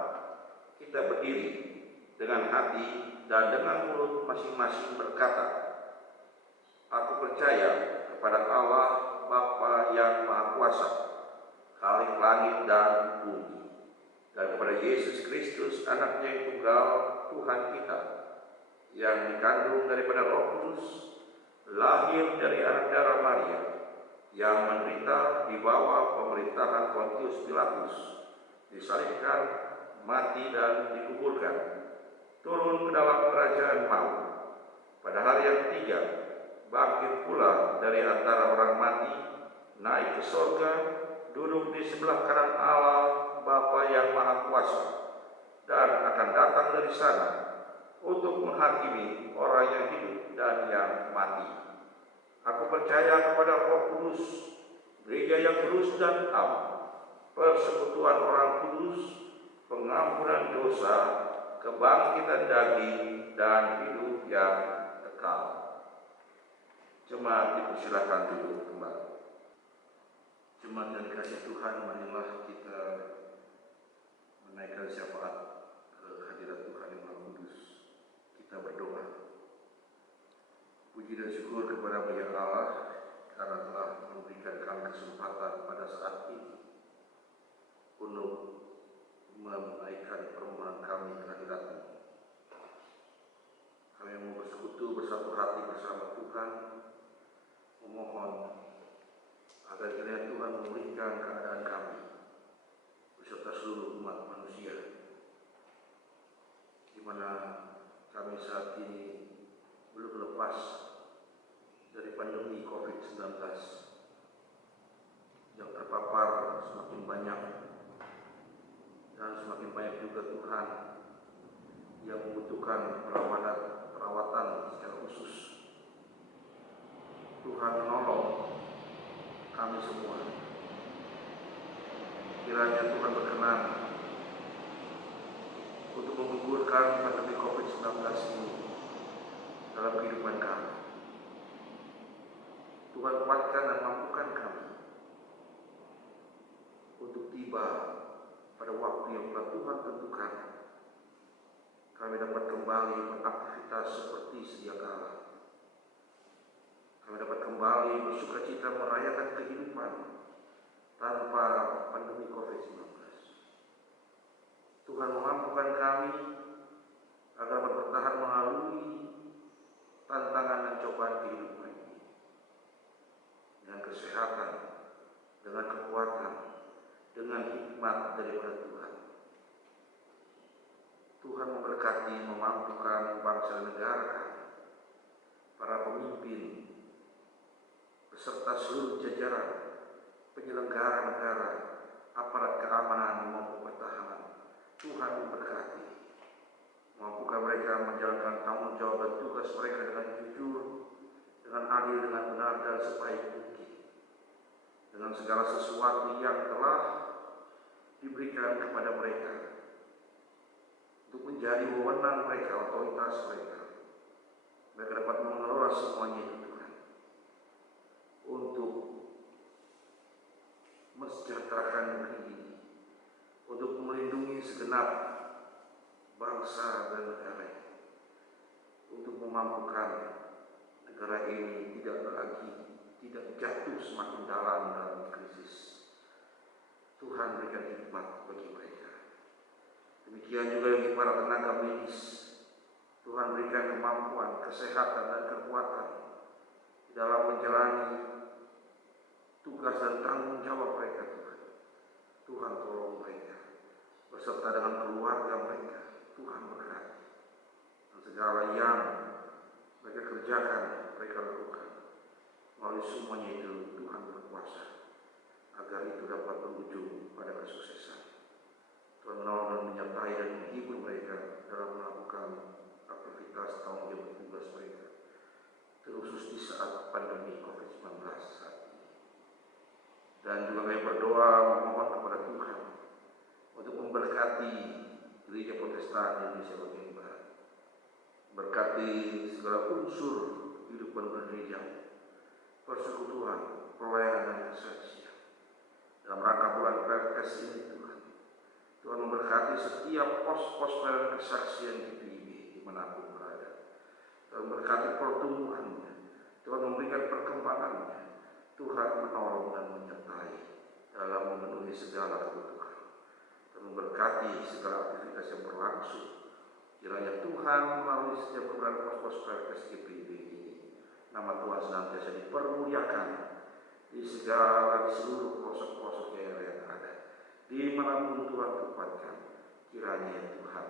kita berdiri dengan hati dan dengan mulut masing-masing berkata, aku percaya kepada Allah Bapa yang Maha Kuasa, Khalik langit dan bumi, dan kepada Yesus Kristus, Anaknya yang tunggal, Tuhan kita, yang dikandung daripada Roh Kudus, lahir dari anak darah Maria, yang menderita di bawah pemerintahan Pontius Pilatus, disalibkan, mati dan dikuburkan, turun ke dalam kerajaan maut. Pada hari yang ketiga, bangkit pula dari antara orang mati, naik ke sorga, duduk di sebelah kanan Allah Bapa yang Maha Kuasa, dan akan datang dari sana untuk menghakimi orang yang hidup dan yang mati. Aku percaya kepada Roh Kudus, gereja yang kudus dan am, persekutuan orang kudus, pengampunan dosa, kebangkitan daging, dan hidup yang kekal. Jemaat dipersilakan duduk kembali. Jemaat yang dikasihi Tuhan, marilah kita menaikkan syafaat ke hadirat Tuhan yang Maha Kudus. Kita berdoa. Puji dan syukur kepada Ya Allah karena telah memberikan kami kesempatan pada saat ini untuk menaikkan permohonan kami ke hadirat-Mu. Kami mau bersekutu bersatu hati bersama Tuhan, memohon agar kiranya Tuhan memulihkan keadaan kami beserta seluruh umat manusia, di mana kami saat ini belum lepas dari pandemi COVID-19 yang terpapar semakin banyak, dan semakin banyak juga Tuhan yang membutuhkan perawatan secara khusus. Tuhan menolong kami semua. Kiranya Tuhan berkenan untuk menggugurkan pandemi COVID-19 ini dalam kehidupan kami. Tuhan kuatkan dan mampukan kami untuk tiba pada waktu yang telah Tuhan tentukan. Kami dapat kembali beraktivitas seperti sedia kala. Kami dapat kembali bersukacita merayakan kehidupan tanpa pandemi COVID-19. Tuhan memampukan kami agar bertahan melalui tantangan dan cobaan kehidupan ini dengan kesehatan, dengan kekuatan, dengan hikmat daripada Tuhan. Tuhan memberkati, memampukan bangsa dan negara kami, para pemimpin, beserta seluruh jajaran penyelenggara negara, aparat keamanan maupun pertahanan. Tuhan memberkati, mampukan mereka menjalankan tanggung jawab dan tugas mereka dengan jujur, dengan adil, dengan benar, dan sebaik mungkin, dengan segala sesuatu yang telah diberikan kepada mereka untuk menjadi wewenang mereka, otoritas mereka. Mereka dapat mengelola semuanya itu, Tuhan, untuk mensejahterakan negeri ini, untuk melindungi segenap bangsa dan negara ini, untuk memampukan negara ini tidak jatuh semakin dalam krisis. Tuhan berikan hikmat bagi mereka. Demikian juga bagi para tenaga medis. Tuhan berikan kemampuan, kesehatan, dan kekuatan di dalam menjalani tugas dan tanggung jawab mereka, Tuhan. Tuhan tolong mereka beserta dengan keluarga mereka. Tuhan berkati. Dan segala yang mereka kerjakan, mereka lakukan. Melalui semuanya itu, Tuhan berkuasa agar itu dapat berujung pada kesuksesan. Tuhan menolong dan menyertai dan menghibur mereka dalam melakukan aktivitas tanggung jawab tugas mereka, terkhusus di saat pandemi COVID-19 saat ini. Dan juga kami berdoa memohon kepada Tuhan untuk memberkati gereja Protestan Indonesia bagian Barat, berkati segala unsur kehidupan gereja, persekutuan, pelayanan, dan kesaksian dalam rangka bulan Perkes ini. Tuhan memberkati setiap pos-pos pelayanan kesaksian di PIB dimanapun berada. Tuhan memberkati pertumbuhannya, Tuhan memberikan perkembangannya. Tuhan menolong dan menyertai dalam memenuhi segala kebutuhan. Tuhan memberkati segala aktivitas yang berlangsung. Kiranya Tuhan melalui setiap keberadaan pos-pos Perkes PIB ini, nama Tuhan senantiasa dipermuliakan di seluruh pelosok-pelosok daerah yang ada. Dimanapun Tuhan tempatkan, kiranya Tuhan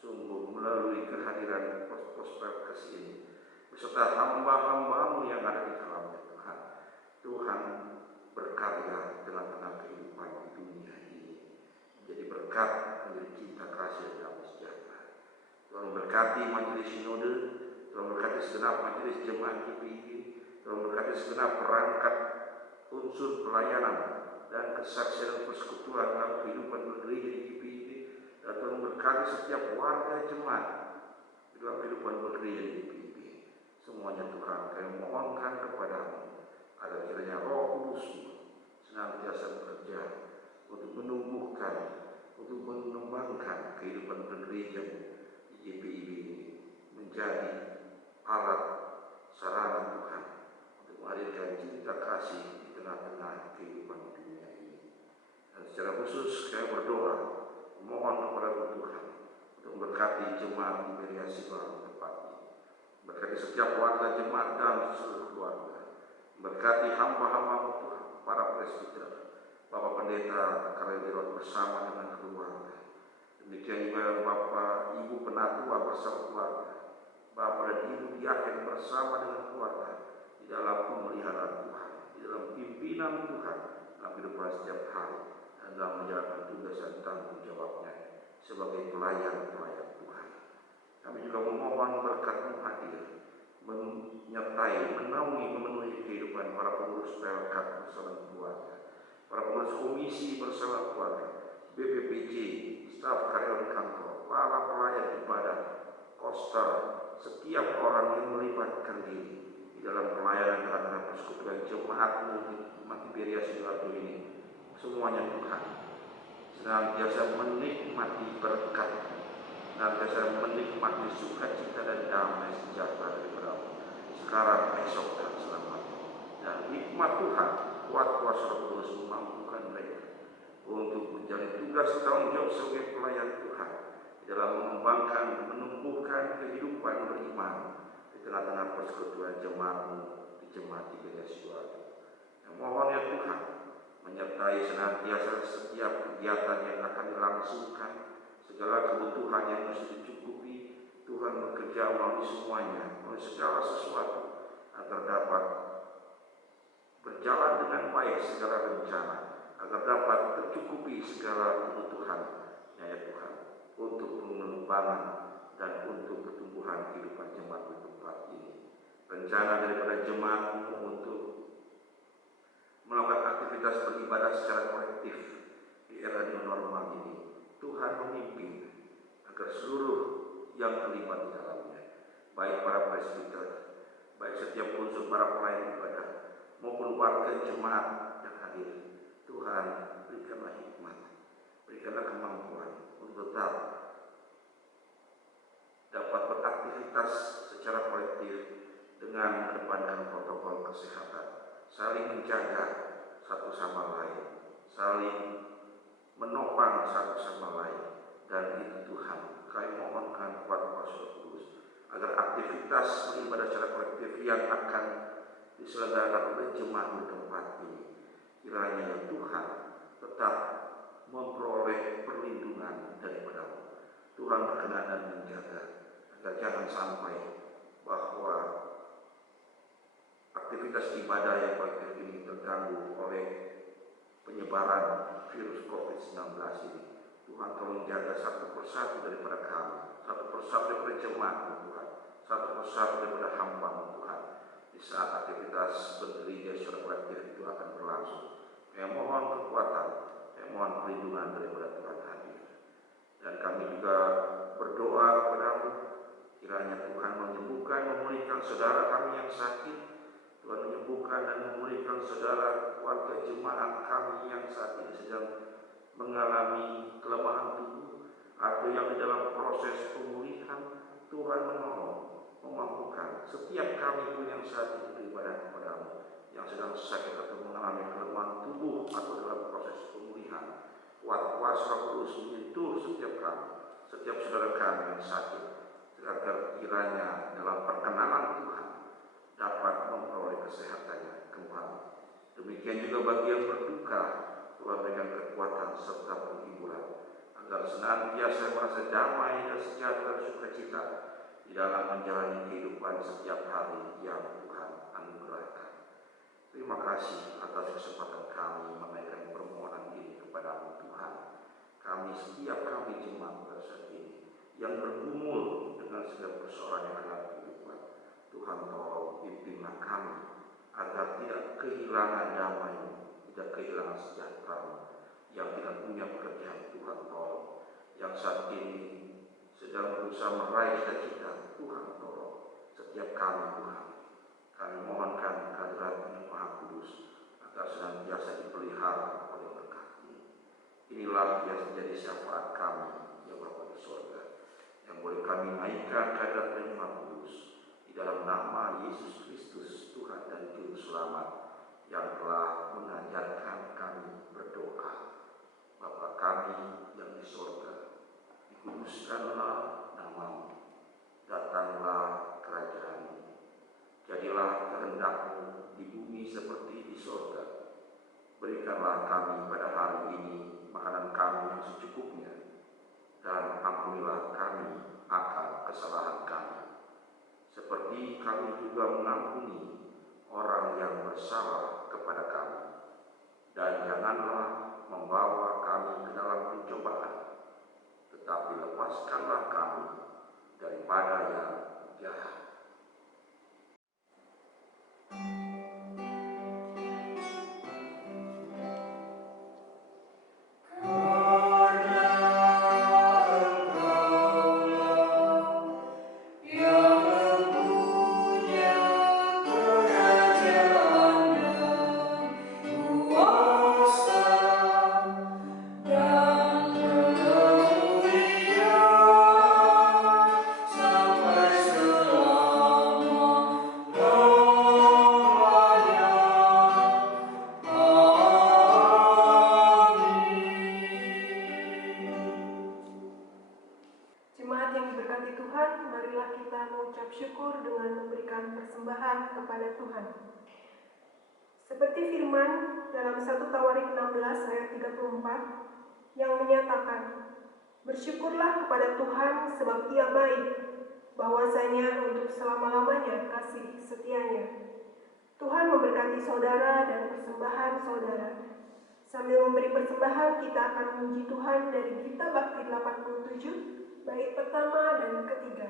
Sungguh melalui kehadiran Prosper Kasih ini, beserta hamba-hamba-Mu yang ada di dalamnya Tuhan, Tuhan berkarya tengah-tengah kehidupan di dunia ini, menjadi berkat, menjadi cinta kasih dan damai sejahtera. Tuhan berkati majelis sinode, Tuhan berkati segenap majelis jemaat GPIB, Tuhan berkati segenap perangkat unsur pelayanan dan kesaksian persekutuan dalam kehidupan bergereja di GPIB, dan Tuhan berkati setiap warga jemaat dalam kehidupan bergereja di GPIB. Semuanya Tuhan, kami mohonkan kepadamu agar kiranya Roh Kudus-Mu senantiasa bekerja untuk menumbuhkan, untuk mengembangkan kehidupan bergereja di GPIB ini menjadi alat sarana Tuhan untuk menghadirkan cinta kasih di tengah-tengah kehidupan dunia ini. Dan secara khusus kami berdoa mohon kepada Tuhan untuk memberkati jemaat di Beria Sibarang tempat ini, berkati setiap warga jemaat dan seluruh keluarga, berkati hamba-hamba Tuhan, para presbiter, Bapak Pendeta Karel bersama dengan keluarga, demikian juga Bapak Ibu Penatua bersama keluarga, Bapak dan Ibu diaken bersama dengan keluarga di dalam pemeliharaan Tuhan, di dalam pimpinan Tuhan dalam kehidupan setiap hari, dan dalam menjalankan tugas dan tanggung jawabnya sebagai pelayan-pelayan Tuhan. Kami juga memohon berkat-Mu hadir, menyertai, menaungi, memenuhi kehidupan para pengurus PLK bersama keluarga, para pengurus komisi bersama keluarga, BPPJ, staf karyawan kantor, para pelayan ibadah, koster, setiap orang yang melibatkan diri di dalam pelayanan tengah-tengah persekutuan jemaat-Mu di Beria Sidoarjo ini, semuanya Tuhan senantiasa menikmati berkat, senantiasa menikmati sukacita dan damai sejahtera daripada-Mu sekarang, esok dan selamanya. Dan hikmat Tuhan, kuat kuasa Roh Kudus memampukan mereka untuk menjalani tugas tanggung jawab sebagai pelayan Tuhan di dalam mengembangkan, menumbuhkan kehidupan beriman di tengah-tengah persekutuan jemaat-Mu di jemaat di Beria Sidoarjo. Yang mohon ya Tuhan menyertai senantiasa setiap kegiatan yang akan dilangsungkan, segala kebutuhan yang mesti dicukupi, Tuhan bekerja melalui semuanya, melalui segala sesuatu agar dapat berjalan dengan baik segala rencana, agar dapat tercukupi segala kebutuhan ya Tuhan, untuk pengembangan dan untuk pertumbuhan kehidupan jemaat di tempat ini. Rencana daripada jemaat-Mu untuk melakukan aktivitas beribadah secara kolektif di era new normal ini, Tuhan memimpin agar seluruh yang terlibat di dalamnya, baik para presbiter, baik setiap unsur para pelayan ibadah maupun warga jemaat yang hadir, Tuhan berikanlah hikmat, berikanlah kemampuan untuk tetap dapat beraktivitas secara kolektif dengan mengedepankan protokol kesehatan, saling menjaga satu sama lain, saling menopang satu sama lain. Dan itu Tuhan, kami mohonkan kuat kuasa Roh Kudus agar aktivitas beribadah secara kolektif yang akan diselenggarakan oleh jemaat di tempat ini, kiranya ya Tuhan tetap memperoleh perlindungan daripada-Mu. Tuhan berkenan dan menjaga agar jangan sampai bahwa aktivitas ibadah yang kolektif ini terganggu oleh penyebaran virus COVID-19 ini. Tuhan tolong jaga satu persatu daripada kami, satu persatu daripada jemaat-Mu Tuhan, satu persatu daripada hamba-Mu Tuhan, di saat aktivitas bergereja secara kolektif itu akan berlangsung. Kami mohon kekuatan, kami mohon perlindungan daripada Tuhan hadir. Dan kami juga berdoa kepada-Mu, kiranya Tuhan menyembuhkan, memulihkan saudara kami yang sakit, Tuhan menyembuhkan dan memulihkan saudara warga jemaat kami yang saat ini sedang mengalami kelemahan tubuh atau yang di dalam proses pemulihan. Tuhan menolong, memampukan setiap kami pun yang saat ini beribadah kepada-Mu, yang sedang sakit atau mengalami kelemahan tubuh atau dalam proses pemulihan. Kuat kuasa Roh Kudus menyentuh setiap kami, setiap saudara kami yang sakit, agar kiranya dalam perkenanan Tuhan dapat memperoleh kesehatannya kembali. Demikian juga bagi yang berduka, Tuhan berikan kekuatan serta penghiburan agar senantiasa merasa damai dan sejahtera dan sukacita di dalam menjalani kehidupan setiap hari yang Tuhan anugerahkan. Terima kasih atas kesempatan kami menaikkan permohonan ini kepada Tuhan. Setiap kami jemaat pada saat ini yang bergumul dengan segala persoalan yang ada di kehidupan, Tuhan tolong pimpinlah kami agar tidak kehilangan damai, tidak kehilangan sejahtera, yang tidak punya pekerjaan. Tuhan tolong yang saat ini sedang berusaha meraih cita-cita, Tuhan tolong setiap kami. Tuhan, kami mohonkan kehadirat yang Maha Kudus agar senantiasa dipelihara oleh berkat ini. Inilah yang menjadi syafaat kami, ya Bapa di surga, yang boleh kami naikkan kehadirat yang Maha Kudus di dalam nama Yesus Kristus, Tuhan dan Juru Selamat, yang telah mengajarkan kami berdoa. Bapa kami yang di surga, dikuduskanlah namamu, datanglah kerajaan-Mu, jadilah kehendak-Mu di bumi seperti di surga. Berikanlah kami pada hari ini makanan kami yang secukupnya, dan ampunilah kami akan kesalahan kami, seperti kami juga mengampuni orang yang bersalah kepada kami. Dan janganlah membawa kami ke dalam pencobaan, tetapi lepaskanlah kami daripada yang jahat. Jemaat yang diberkati Tuhan, marilah kita mengucap syukur dengan memberikan persembahan kepada Tuhan. Seperti firman dalam 1 Tawarik 16 ayat 34 yang menyatakan, bersyukurlah kepada Tuhan sebab Ia baik, bahwasanya untuk selama-lamanya kasih setianya. Tuhan memberkati saudara dan persembahan saudara. Sambil memberi persembahan, kita akan memuji Tuhan dari Gita Bakti 87, bait pertama dan ketiga.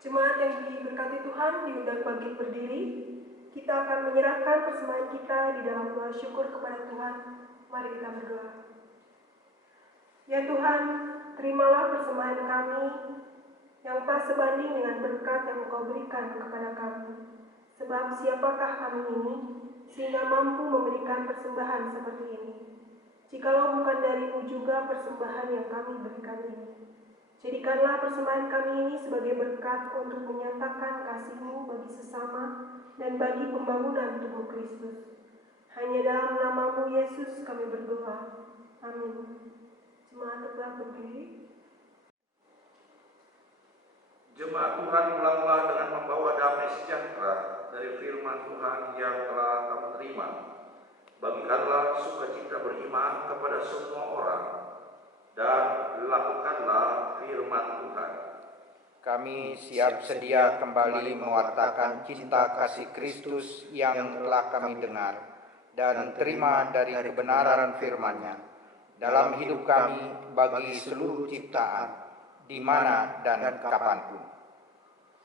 Jemaat yang diberkati Tuhan, diundang bangkit berdiri. Kita akan menyerahkan persembahan kita di dalam doa syukur kepada Tuhan. Mari kita berdoa. Ya Tuhan, terimalah persembahan kami yang tak sebanding dengan berkat yang Engkau berikan kepada kami. Sebab siapakah kami ini sehingga mampu memberikan persembahan seperti ini? Jikalau bukan dari-Mu juga persembahan yang kami berikan ini. Jadikanlah persembahan kami ini sebagai berkat untuk menyatakan kasih-Mu bagi sesama dan bagi pembangunan tubuh Kristus. Hanya dalam nama-Mu Yesus kami berdoa. Amin. Jemaat tetap berdiri. Jemaat Tuhan, mulailah dengan membawa damai sejahtera dari firman Tuhan yang telah kamu terima. Bagikanlah sukacita beriman kepada semua orang, dan lakukanlah firman Tuhan. Kami siap sedia kembali mewartakan cinta kasih Kristus yang telah kami dengar dan terima dari kebenaran firman-Nya dalam hidup kami bagi seluruh ciptaan, di mana dan kapanpun.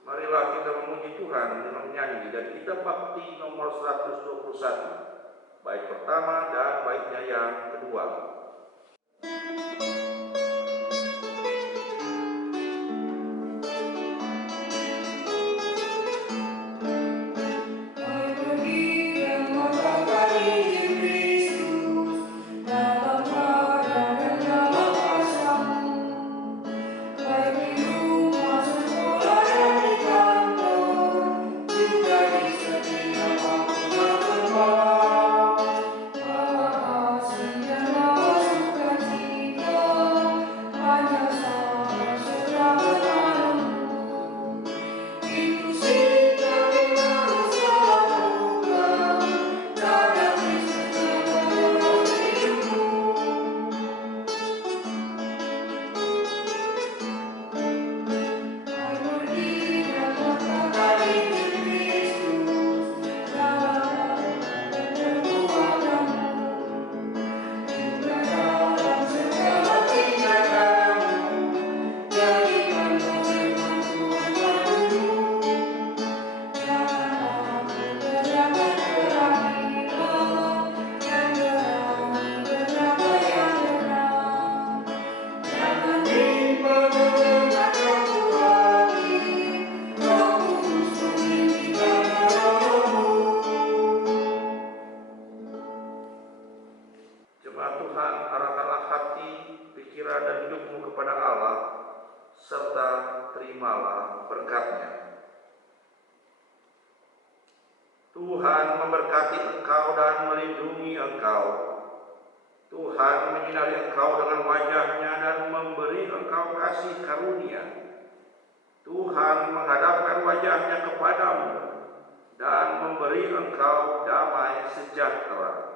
Marilah kita memuji Tuhan dengan menyanyi dari kitab Bakti nomor 121, bait pertama dan baitnya yang kedua. Jemaat Tuhan, arahkanlah hati, pikiran dan hidupmu kepada Allah, serta terimalah berkat-Nya. Tuhan memberkati engkau dan melindungi engkau. Tuhan menyinari engkau dengan wajah-Nya dan memberi engkau kasih karunia. Tuhan menghadapkan wajah-Nya kepadamu dan memberi engkau damai sejahtera.